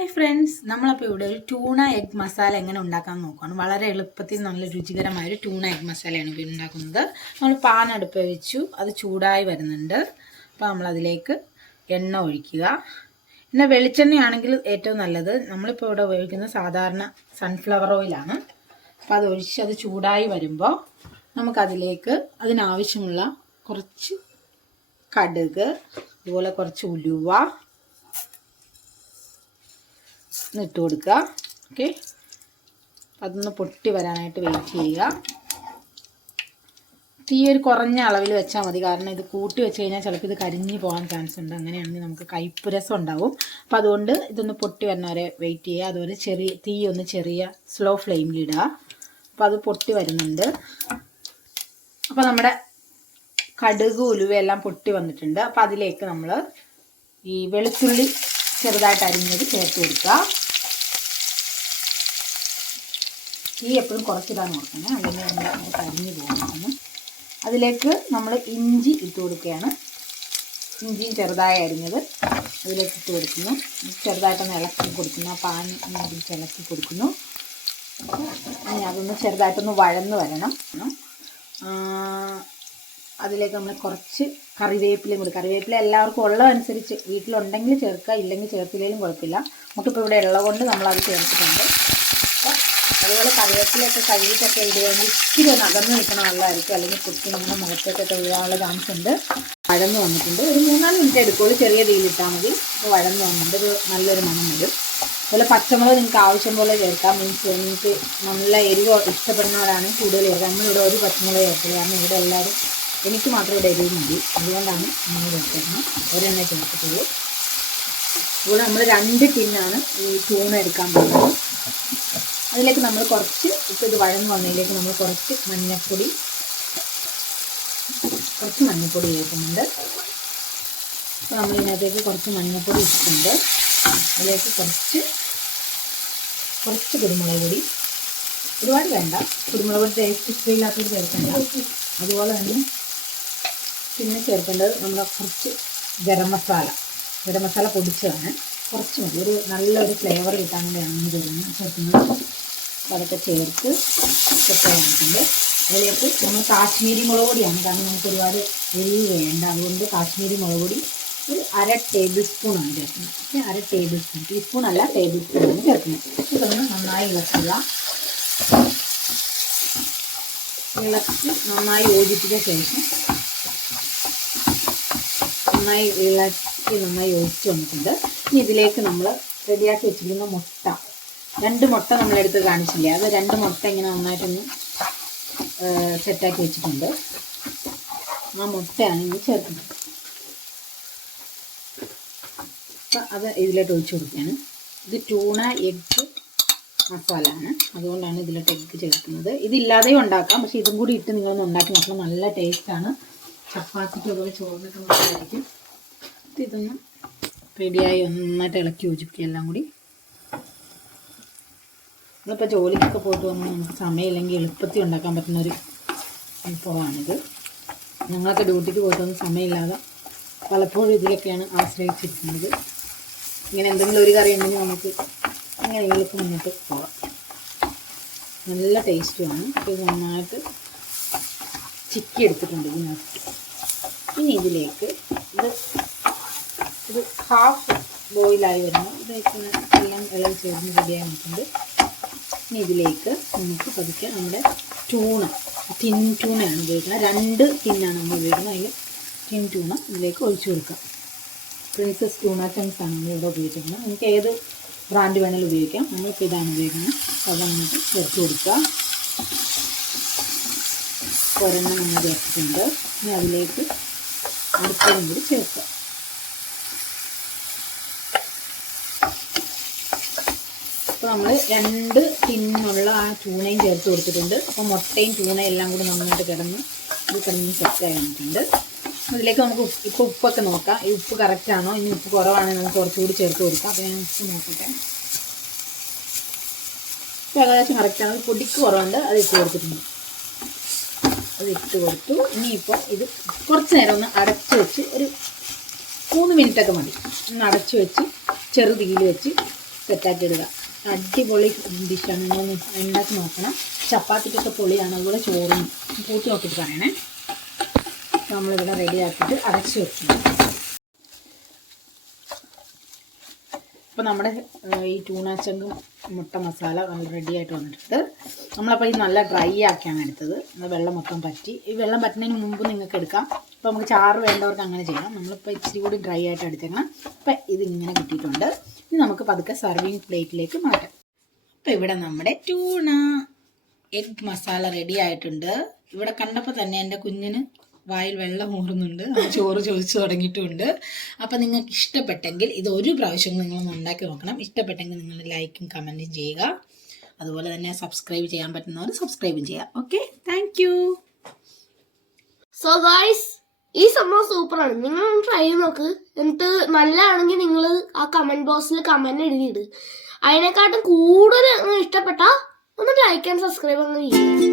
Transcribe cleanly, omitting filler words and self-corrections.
Hi friends, നമ്മളപ്പോൾ ഇവിടെ ഒരു ട്യൂണ എഗ് മസാല എങ്ങനെ ഉണ്ടാക്കാൻ നോക്കുകയാണ്. വളരെ എളുപ്പത്തിൽ നല്ല രുചികരമായൊരു ട്യൂണ എഗ് മസാലയാണ് ഇപ്പോൾ ഉണ്ടാക്കുന്നത്. നമ്മൾ പാൻ അടുപ്പ് വെച്ചു, അത് ചൂടായി വരുന്നുണ്ട്. അപ്പോൾ നമ്മളതിലേക്ക് എണ്ണ ഒഴിക്കുക. പിന്നെ വെളിച്ചെണ്ണയാണെങ്കിൽ ഏറ്റവും നല്ലത്. നമ്മളിപ്പോൾ ഇവിടെ ഉപയോഗിക്കുന്നത് സാധാരണ സൺഫ്ലവർ ഓയിലാണ്. അപ്പോൾ അത് ഒഴിച്ച് അത് ചൂടായി വരുമ്പോൾ നമുക്കതിലേക്ക് അതിനാവശ്യമുള്ള കുറച്ച് കടുക്, അതുപോലെ കുറച്ച് ഉലുവ ഇട്ട് കൊടുക്കുക. ഓക്കെ, അതൊന്ന് പൊട്ടി വരാനായിട്ട് വെയിറ്റ് ചെയ്യുക. തീ ഒരു കുറഞ്ഞ അളവിൽ വെച്ചാൽ മതി, കാരണം ഇത് കൂട്ടി വെച്ച് കഴിഞ്ഞാൽ ചിലപ്പോൾ ഇത് കരിഞ്ഞു പോകാൻ ചാൻസ് ഉണ്ട്. അങ്ങനെയാണെങ്കിൽ നമുക്ക് കയ്പ്പ് രസം ഉണ്ടാവും. അപ്പം അതുകൊണ്ട് ഇതൊന്ന് പൊട്ടി വരുന്നവരെ വെയിറ്റ് ചെയ്യുക. അതുപോലെ തീ ഒന്ന് ചെറിയ സ്ലോ ഫ്ലെയിമിലിടുക. അപ്പോൾ അത് പൊട്ടി വരുന്നുണ്ട്. അപ്പോൾ നമ്മുടെ കടുക് ഉലുവയെല്ലാം പൊട്ടി വന്നിട്ടുണ്ട്. അപ്പോൾ അതിലേക്ക് നമ്മൾ ഈ വെളുത്തുള്ളി ചെറുതായിട്ട് അരിഞ്ഞത് ചേർത്ത് കൊടുക്കുക. തീ എപ്പോഴും കുറച്ചിടാൻ നോക്കണം, അല്ലെങ്കിൽ നമ്മൾ കരിഞ്ഞു പോകുന്നു. അതിലേക്ക് നമ്മൾ ഇഞ്ചി ഇട്ട് കൊടുക്കുകയാണ്. ഇഞ്ചിയും ചെറുതായി അരിഞ്ഞത് അതിലേക്ക് ഇട്ട് കൊടുക്കുന്നു. ചെറുതായിട്ടൊന്ന് ഇളക്കി കൊടുക്കുന്നു. ആ പാൻ ഇളക്കി കൊടുക്കുന്നു. അതൊന്ന് ചെറുതായിട്ടൊന്ന് വഴന്ന് വരണം. അതിലേക്ക് നമ്മൾ കുറച്ച് കറിവേപ്പിലയും കൂടി. കറിവേപ്പില എല്ലാവർക്കും ഉള്ളതനുസരിച്ച് വീട്ടിലുണ്ടെങ്കിൽ ചേർക്കുക, ഇല്ലെങ്കിൽ ചേർത്തില്ലെങ്കിലും കുഴപ്പമില്ല. നമുക്കിപ്പോൾ ഇവിടെ ഉള്ളത് കൊണ്ട് നമ്മളത് ചേർത്തിട്ടുണ്ട്. അപ്പോൾ അതുപോലെ കറിവേപ്പിലയൊക്കെ കഴുകിയിട്ടൊക്കെ ഇടുകയെങ്കിൽ ഇച്ചിരി ഒന്ന് അകന്ന് നിൽക്കണം, നല്ലതായിരിക്കും. അല്ലെങ്കിൽ കുട്ടി നമ്മുടെ മുഖത്തേക്കൊക്കെ വീഴാനുള്ള ചാൻസ് ഉണ്ട്. വഴന്ന് വന്നിട്ടുണ്ട്. ഒരു 3-4 മിനിറ്റ് എടുക്കുള്ളൂ, ചെറിയ തീയിലിട്ടാൽ മതി. അപ്പോൾ വഴന്ന് വന്നിട്ട് ഒരു നല്ലൊരു മണം വരും. അതുപോലെ പച്ചമുളക് നിങ്ങൾക്ക് ആവശ്യം പോലെ ചേർക്കാം. നിങ്ങൾക്ക് നല്ല എരിവ് ഇഷ്ടപ്പെടുന്നവരാണെങ്കിൽ കൂടുതൽ ചേർക്കാം. നമ്മളിവിടെ ഒരു പച്ചമുളക് ചേർക്കില്ല, കാരണം ഇവിടെ എല്ലാവരും, എനിക്ക് മാത്രം ഇവിടെ എരിവ് മതി. അതുകൊണ്ടാണ് നമ്മൾ ചേർക്കുന്നത്. ഒരെണ്ണ ചേർത്തിട്ടുള്ളൂ. ഇവിടെ നമ്മൾ 2 ടിന്നാണ് ഈ ട്യൂണ എടുക്കാൻ പോകുന്നത്. അതിലേക്ക് നമ്മൾ കുറച്ച് ഇപ്പോൾ ഇത് വഴന്ന് വന്നതിലേക്ക് നമ്മൾ കുറച്ച് മഞ്ഞൾപ്പൊടി ചേർക്കുന്നുണ്ട്. അപ്പോൾ നമ്മളിതിനകത്തേക്ക് കുറച്ച് മഞ്ഞൾപ്പൊടി ഇട്ടിട്ടുണ്ട്. അതിലേക്ക് കുറച്ച് കുരുമുളക് പൊടി, ഒരുപാട് വേണ്ട. കുരുമുളക് പൊടി ടേസ്റ്റ് ഇഷ്ടമില്ലാത്തത് ചേർക്കേണ്ട. അതുപോലെ തന്നെ പിന്നെ ചേർക്കേണ്ടത് നമ്മുടെ കുറച്ച് ഗരം മസാല പൊടിച്ചതാണ്. കുറച്ച് മതി, ഒരു നല്ലൊരു ഫ്ലേവർ കിട്ടാൻ വേണ്ടിയാണ് ചേർക്കുന്നത്. അപ്പോൾ അതൊക്കെ ചേർത്ത് സെറ്റ് ആയിട്ടുണ്ട്. അതിലേക്ക് നമ്മൾ കാശ്മീരി മുളക് പൊടിയാണ്, കാരണം നമുക്ക് ഒരുപാട് എരിവ് വേണ്ട. അതുകൊണ്ട് കാശ്മീരി മുളക് പൊടി ഒരു 1/2 ടേബിൾ സ്പൂണാണ് ചേർക്കുന്നത്. പിന്നെ 1/2 ടേബിൾ സ്പൂൺ, ടീസ്പൂൺ അല്ല, ടേബിൾ സ്പൂണാണ് ചേർക്കുന്നത്. ഇതൊന്ന് നന്നായി ഇളക്കുക. ഇളക്കി നന്നായി യോജിപ്പിച്ച ശേഷം നന്നായി യോജിച്ച് വന്നിട്ടുണ്ട്. ഇനി ഇതിലേക്ക് നമ്മൾ റെഡിയാക്കി വെച്ചിരിക്കുന്ന മുട്ട, 2 മുട്ട നമ്മളെടുത്ത് കാണിച്ചില്ല, അത് 2 മുട്ട ഇങ്ങനെ നന്നായിട്ടൊന്ന് സെറ്റാക്കി വെച്ചിട്ടുണ്ട്. ആ മുട്ടയാണ് ഇനി ചേർക്കുന്നത്. അപ്പം അത് ഇതിലോട്ട് ഒഴിച്ച് കൊടുക്കുകയാണ്. ഇത് ട്യൂണ എഗ് മസാല ആണ്, അതുകൊണ്ടാണ് ഇതിലോട്ട് എഗ്ഗ് ചേർക്കുന്നത്. ഇതില്ലാതെയും ഉണ്ടാക്കാം, പക്ഷേ ഇതും കൂടി ഇട്ട് നിങ്ങളൊന്ന് ഉണ്ടാക്കി നോക്കണം, നല്ല ടേസ്റ്റാണ്. ചപ്പാത്തിക്കൊക്കെ ചോറിനൊക്കെ നല്ലതായിരിക്കും. ഇതൊന്ന് റെഡിയായി നന്നായിട്ട് ഇളക്കി യോജിപ്പിക്കുക എല്ലാം കൂടി. നമ്മളിപ്പോൾ ജോലിക്കൊക്കെ പോയിട്ട് വന്ന് നമുക്ക് സമയമില്ലെങ്കിൽ എളുപ്പത്തിൽ ഉണ്ടാക്കാൻ പറ്റുന്നൊരു വിഭവമാണിത്. ഞങ്ങളൊക്കെ ഡ്യൂട്ടിക്ക് പോയിട്ട് വന്ന് സമയമില്ലാതെ പലപ്പോഴും ഇതിലൊക്കെയാണ് ആശ്രയിച്ചിരിക്കുന്നത്. ഇങ്ങനെ എന്തെങ്കിലും ഒരു കറി ഉണ്ടെങ്കിൽ നമുക്ക് ഇങ്ങനെ ഇതിലേക്ക് മുന്നോട്ട് പോകാം. നല്ല ടേസ്റ്റുമാണ്. ഇത് നന്നായിട്ട് ചിക്കി എടുത്തിട്ടുണ്ട് ഇതിനകത്ത്. ഇനി ഇതിലേക്ക് ഇത് ഹാഫ് ബോയിലായി വരുന്നു. ഇതിലേക്ക് എല്ലാം ഇളകി ചേർന്ന് റെഡിയായി നിൽക്കുന്നുണ്ട്. ഇനി ഇതിലേക്ക് നമുക്ക് പതുക്കെ നമ്മുടെ ടിൻ ട്യൂണയാണ് ഉപയോഗിക്കുന്നത്. 2 ടിന്നാണ് നമ്മൾ ഉപയോഗിക്കുന്നത്. അതിൽ ടിൻ ട്യൂണ ഇതിലേക്ക് ഒഴിച്ചു കൊടുക്കാം. പ്രിൻസസ് ട്യൂണ ചങ്ക്സ് ആണ് നമ്മൾ ഇവിടെ ഉപയോഗിച്ചിരിക്കുന്നത്. നമുക്ക് ഏത് ബ്രാൻഡ് വേണമെങ്കിലും ഉപയോഗിക്കാം. നമ്മളിപ്പോൾ ഇതാണ് ഉപയോഗിക്കുന്നത്. അപ്പോൾ അത് നമുക്ക് ചേർത്ത് കൊടുക്കുക. ഒരെണ്ണം നമ്മൾ ചേർത്തിട്ടുണ്ട്. ഇനി അതിലേക്ക് അടുത്തതും കൂടി ചേർക്കുക. അപ്പോൾ നമ്മൾ 2 ടിന്നുള്ള ആ ട്യൂണയും ചേർത്ത് കൊടുത്തിട്ടുണ്ട്. അപ്പോൾ മുട്ടയും ട്യൂണയും എല്ലാം കൂടി നന്നായിട്ട് കിടന്ന് സെറ്റായി വന്നിട്ടുണ്ട്. അതിലേക്ക് നമുക്ക് ഇപ്പോൾ ഉപ്പൊക്കെ നോക്കാം. ഈ ഉപ്പ് കറക്റ്റാണോ, ഇനി ഉപ്പ് കുറവാണെങ്കിൽ നമുക്ക് കുറച്ചുകൂടി ചേർത്ത് കൊടുക്കാം. അപ്പോൾ ഞാൻ ഉപ്പ് നോക്കട്ടെ. ഇപ്പോൾ ഏകദേശം കറക്റ്റാണ്. പൊടിക്ക് കുറവുണ്ട്, അത് ഇട്ട് കൊടുത്തിട്ടുണ്ട്. അത് ഇട്ട് കൊടുത്തു. ഇനിയിപ്പോൾ ഇത് കുറച്ച് നേരം ഒന്ന് അടച്ച് വെച്ച് ഒരു 3 മിനിറ്റൊക്കെ മതി. ഒന്ന് അടച്ച് വെച്ച് ചെറു തീയിൽ വെച്ച് സെറ്റാക്കി ഇടുക. അടിപൊളി ഡിഷാണ്, നിങ്ങളൊന്ന് ഉണ്ടാക്കി നോക്കണം. ചപ്പാത്തിക്കൊക്കെ പൊളിയാണ്, അതുപോലെ ചോറും കൂട്ടി നോക്കിയിട്ട് പറയണേ. നമ്മളിവിടെ റെഡിയാക്കിയിട്ട് അടച്ച് വെക്കണം. അപ്പോൾ നമ്മുടെ ഈ ടൂണാച്ചങ്കും മുട്ട മസാല നല്ല റെഡി ആയിട്ട് വന്നിട്ടുണ്ട്. നമ്മളപ്പോൾ ഈ നല്ല ഡ്രൈ ആക്കിയാണ് എടുത്തത്. വെള്ളം മൊത്തം പറ്റി. ഈ വെള്ളം പറ്റുന്നതിന് മുമ്പ് നിങ്ങൾക്ക് എടുക്കാം. അപ്പോൾ നമുക്ക് ചാറ് വേണ്ടവർക്ക് അങ്ങനെ ചെയ്യാം. നമ്മളിപ്പോൾ ഇച്ചിരി കൂടി ഡ്രൈ ആയിട്ട് എടുത്തേക്കണം. അപ്പോൾ ഇതിങ്ങനെ കിട്ടിയിട്ടുണ്ട്. ഇനി നമുക്ക് പതുക്കെ സർവിങ് പ്ലേറ്റിലേക്ക് മാറ്റാം. അപ്പോൾ ഇവിടെ നമ്മുടെ ടൂണ എഗ് മസാല റെഡി ആയിട്ടുണ്ട്. ഇവിടെ കണ്ടപ്പോൾ തന്നെ എൻ്റെ കുഞ്ഞിന് വായിൽ വെള്ളം ഊറുന്നുണ്ട്, ചോറ് ചോദിച്ചു തുടങ്ങിയിട്ടുണ്ട്. അപ്പം നിങ്ങൾക്ക് ഇഷ്ടപ്പെട്ടെങ്കിൽ ഇത് ഒരു പ്രാവശ്യം നിങ്ങളൊന്ന് ഉണ്ടാക്കി നോക്കണം. ഇഷ്ടപ്പെട്ടെങ്കിൽ നിങ്ങൾ ലൈക്കും കമൻറ്റും ചെയ്യുക. അതുപോലെ തന്നെ സബ്സ്ക്രൈബ് ചെയ്യാൻ പറ്റുന്നവർ സബ്സ്ക്രൈബും ചെയ്യുക. Okay, thank you. So guys, ഈ സംഭവം സൂപ്പറാണ്. നിങ്ങൾ ട്രൈ ചെയ്ത് നോക്ക്. എന്നിട്ട് നല്ലതാണെങ്കിൽ നിങ്ങൾ ആ കമൻറ്റ് ബോക്സിൽ കമൻറ്റ് എഴുതിയിട്. അതിനെക്കാട്ടും കൂടുതൽ ഇഷ്ടപ്പെട്ടാൽ ഒന്ന് ലൈക്ക് ആൻഡ് സബ്സ്ക്രൈബ് അങ്ങ് ചെയ്യുക.